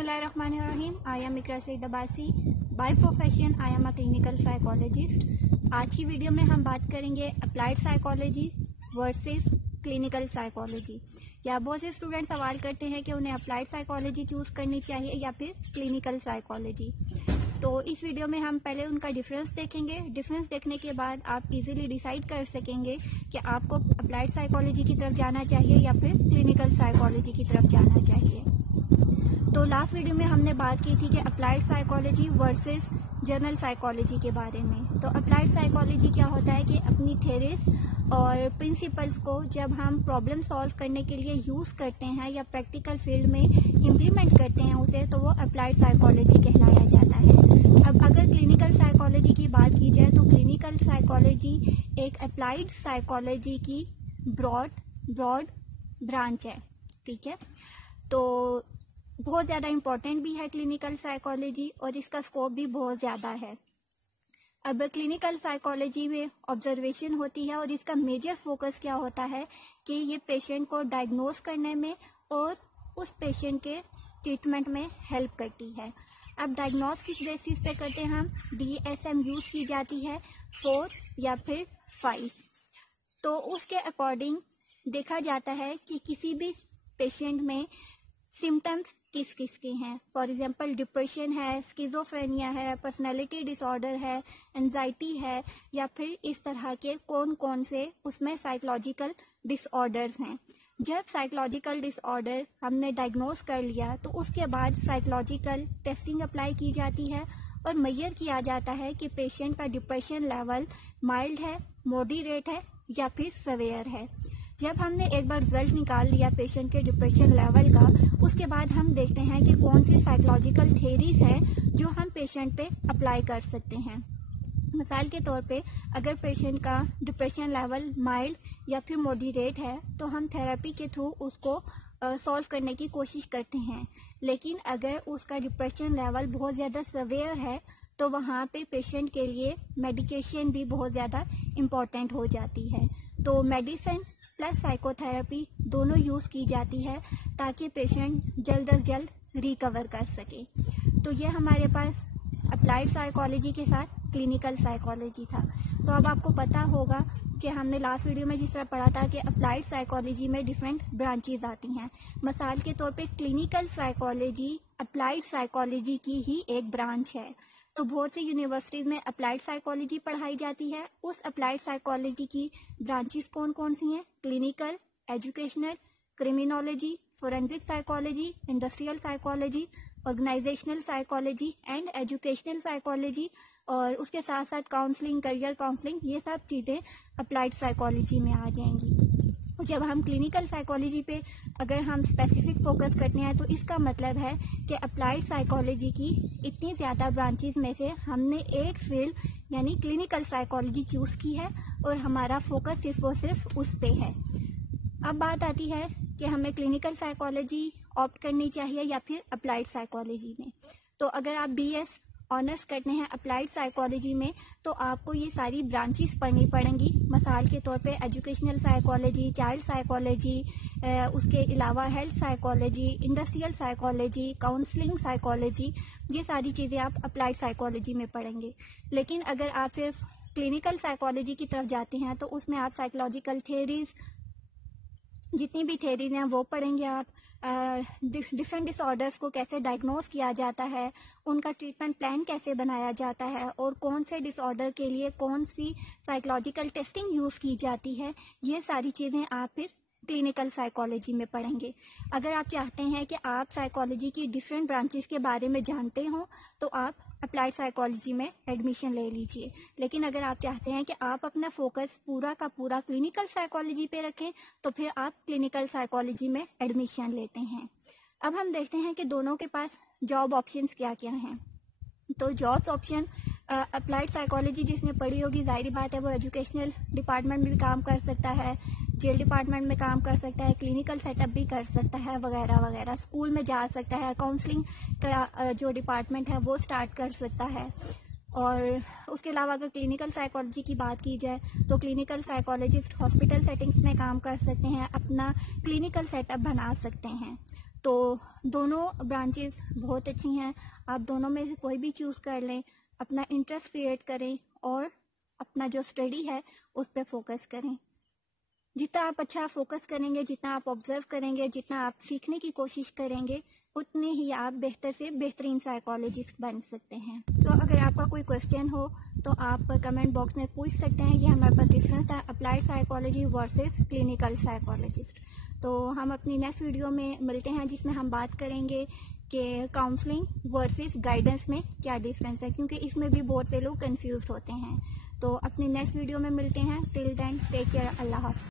बिस्मिल्लाहिर्रहमानिर्रहीम। I am Iqra Saeed Abbasi. By profession I am a clinical psychologist. आज की वीडियो में हम बात करेंगे applied psychology versus clinical psychology. या बहुत से स्टूडेंट सवाल करते हैं कि उन्हें अप्लाइड साइकोलॉजी चूज़ करनी चाहिए या फिर क्लिनिकल साइकोलॉजी। तो इस वीडियो में हम पहले उनका डिफरेंस देखेंगे। डिफरेंस देखने के बाद आप इजीली डिसाइड कर सकेंगे कि आपको अप्लाइड साइकोलॉजी की तरफ जाना चाहिए या फिर क्लिनिकल साइकोलॉजी की तरफ जाना चाहिए। तो लास्ट वीडियो में हमने बात की थी कि applied psychology versus general psychology के बारे में। तो अप्लाइड साइकोलॉजी क्या होता है कि अपनी थेरीज और प्रिंसिपल्स को जब हम प्रॉब्लम सॉल्व करने के लिए यूज़ करते हैं या प्रैक्टिकल फील्ड में इम्प्लीमेंट करते हैं उसे, तो वो अप्लाइड साइकोलॉजी कहलाया जाता है। अब अगर क्लिनिकल साइकोलॉजी की बात की जाए तो क्लिनिकल साइकोलॉजी एक अप्लाइड साइकोलॉजी की ब्रॉड ब्रांच है। ठीक है, तो बहुत ज़्यादा इम्पोर्टेंट भी है क्लिनिकल साइकोलॉजी और इसका स्कोप भी बहुत ज़्यादा है। अब क्लिनिकल साइकोलॉजी में ऑब्जर्वेशन होती है और इसका मेजर फोकस क्या होता है कि ये पेशेंट को डायग्नोस करने में और उस पेशेंट के ट्रीटमेंट में हेल्प करती है। अब डायग्नोस किस बेसिस पे करते हैं हम? DSM यूज़ की जाती है 4 या फिर 5। तो उसके अकॉर्डिंग देखा जाता है कि किसी भी पेशेंट में सिम्टम्स किस किस के हैं। फॉर एग्जांपल डिप्रेशन है, स्किज़ोफ्रेनिया है, पर्सनैलिटी डिसऑर्डर है, एंजाइटी है, या फिर इस तरह के कौन कौन से उसमें साइकोलॉजिकल डिसऑर्डर्स हैं। जब साइकोलॉजिकल डिसऑर्डर हमने डायग्नोस कर लिया तो उसके बाद साइकोलॉजिकल टेस्टिंग अप्लाई की जाती है और मेजर किया जाता है कि पेशेंट का डिप्रेशन लेवल माइल्ड है, मॉडरेट है या फिर सवेयर है। जब हमने एक बार रिजल्ट निकाल लिया पेशेंट के डिप्रेशन लेवल का, उसके बाद हम देखते हैं कि कौन सी साइकोलॉजिकल थेरीज हैं जो हम पेशेंट पे अप्लाई कर सकते हैं। मिसाल के तौर पे अगर पेशेंट का डिप्रेशन लेवल माइल्ड या फिर मॉडरेट है तो हम थेरेपी के थ्रू उसको सॉल्व करने की कोशिश करते हैं। लेकिन अगर उसका डिप्रेशन लेवल बहुत ज़्यादा सवेयर है तो वहाँ पे पेशेंट के लिए मेडिकेशन भी बहुत ज़्यादा इम्पॉर्टेंट हो जाती है। तो मेडिसिन प्लस साइकोथेरेपी दोनों यूज़ की जाती है ताकि पेशेंट जल्द अज जल्द रिकवर कर सके। तो ये हमारे पास अप्लाइड साइकोलॉजी के साथ क्लिनिकल साइकोलॉजी था। तो अब आपको पता होगा कि हमने लास्ट वीडियो में जिस तरह पढ़ा था कि अप्लाइड साइकोलॉजी में डिफरेंट ब्रांचेज आती हैं। मिसाल के तौर पे क्लिनिकल साइकोलॉजी अप्लाइड साइकोलॉजी की ही एक ब्रांच है। तो बहुत सी यूनिवर्सिटीज़ में अप्लाइड साइकोलॉजी पढ़ाई जाती है। उस अप्लाइड साइकोलॉजी की ब्रांचेस कौन कौन सी हैं? Clinical, educational, criminology, forensic psychology, industrial psychology, organisational psychology and educational psychology, और उसके साथ साथ काउंसलिंग, करियर काउंसलिंग, ये सब चीज़ें अप्लाइड साइकोलॉजी में आ जाएंगी। जब हम क्लिनिकल साइकोलॉजी पे अगर हम स्पेसिफिक फोकस करते हैं तो इसका मतलब है कि अप्लाइड साइकोलॉजी की इतनी ज़्यादा ब्रांचेस में से हमने एक फील्ड यानी क्लिनिकल साइकोलॉजी चूज़ की है और हमारा फोकस सिर्फ और सिर्फ उस पे है। अब बात आती है कि हमें क्लिनिकल साइकोलॉजी ऑप्ट करनी चाहिए या फिर अप्लाइड साइकोलॉजी में। तो अगर आप BS ऑनर्स करते हैं अप्लाइड साइकोलॉजी में तो आपको ये सारी ब्रांचेस पढ़नी पड़ेंगी। मिसाल के तौर पे एजुकेशनल साइकोलॉजी, चाइल्ड साइकोलॉजी, उसके अलावा health psychology, industrial psychology, counselling psychology, ये सारी चीज़ें आप अप्लाइड साइकोलॉजी में पढ़ेंगे। लेकिन अगर आप सिर्फ क्लिनिकल साइकोलॉजी की तरफ जाते हैं तो उसमें आप साइकोलॉजिकल थेरीज, जितनी भी थेरीज हैं वो पढ़ेंगे। आप डिफरेंट डिसऑर्डर्स को कैसे डायग्नोस किया जाता है, उनका ट्रीटमेंट प्लान कैसे बनाया जाता है और कौन से डिसऑर्डर के लिए कौन सी साइकोलॉजिकल टेस्टिंग यूज़ की जाती है, ये सारी चीज़ें आप फिर क्लिनिकल साइकोलॉजी में पढ़ेंगे। अगर आप चाहते हैं कि आप साइकोलॉजी की डिफरेंट ब्रांचेस के बारे में जानते हो तो आप अप्लाइड साइकोलॉजी में एडमिशन ले लीजिए। लेकिन अगर आप चाहते हैं कि आप अपना फोकस पूरा का पूरा क्लिनिकल साइकोलॉजी पे रखें तो फिर आप क्लिनिकल साइकोलॉजी में एडमिशन लेते हैं। अब हम देखते हैं कि दोनों के पास जॉब ऑप्शंस क्या क्या हैं। तो जॉब्स ऑप्शन अप्लाइड साइकोलॉजी जिसने पढ़ी होगी, जाहिर बात है वो एजुकेशनल डिपार्टमेंट में भी काम कर सकता है, जेल डिपार्टमेंट में काम कर सकता है, क्लिनिकल सेटअप भी कर सकता है वगैरह वगैरह, स्कूल में जा सकता है, काउंसलिंग का जो डिपार्टमेंट है वो स्टार्ट कर सकता है। और उसके अलावा अगर क्लिनिकल साइकोलॉजी की बात की जाए तो क्लिनिकल साइकोलॉजिस्ट हॉस्पिटल सेटिंग्स में काम कर सकते हैं, अपना क्लिनिकल सेटअप बना सकते हैं। تو دونوں برانچز بہت اچھی ہیں. آپ دونوں میں سے کوئی بھی چوز کر لیں, اپنا انٹرسٹ کریٹ کریں اور اپنا جو اسٹڈی ہے اس پہ فوکس کریں. جتنا آپ اچھا فوکس کریں گے, جتنا آپ آبزرو کریں گے, جتنا آپ سیکھنے کی کوشش کریں گے, اتنے ہی آپ بہتر سے بہترین سائیکالوجسٹ بن سکتے ہیں. تو اگر آپ کا کوئی کویشچن ہو تو آپ کمنٹ باکس میں پوچھ سکتے ہیں. یہ ہمارے پاس ڈفرینس ہے applied psychology versus clinical psychologist. تو ہم اپنی نیکسٹ ویڈیو میں ملتے ہیں جس میں ہم بات کریں گے کہ کاؤنسلنگ ورسز گائیڈنس میں کیا ڈفرینس ہے, کیونکہ اس میں بھی بہت سے لوگ کنفیوزڈ ہوتے ہیں. تو اپنی نیکسٹ ویڈیو میں ملتے ہیں. ٹل دین ٹیک کیئر. اللہ حافظ.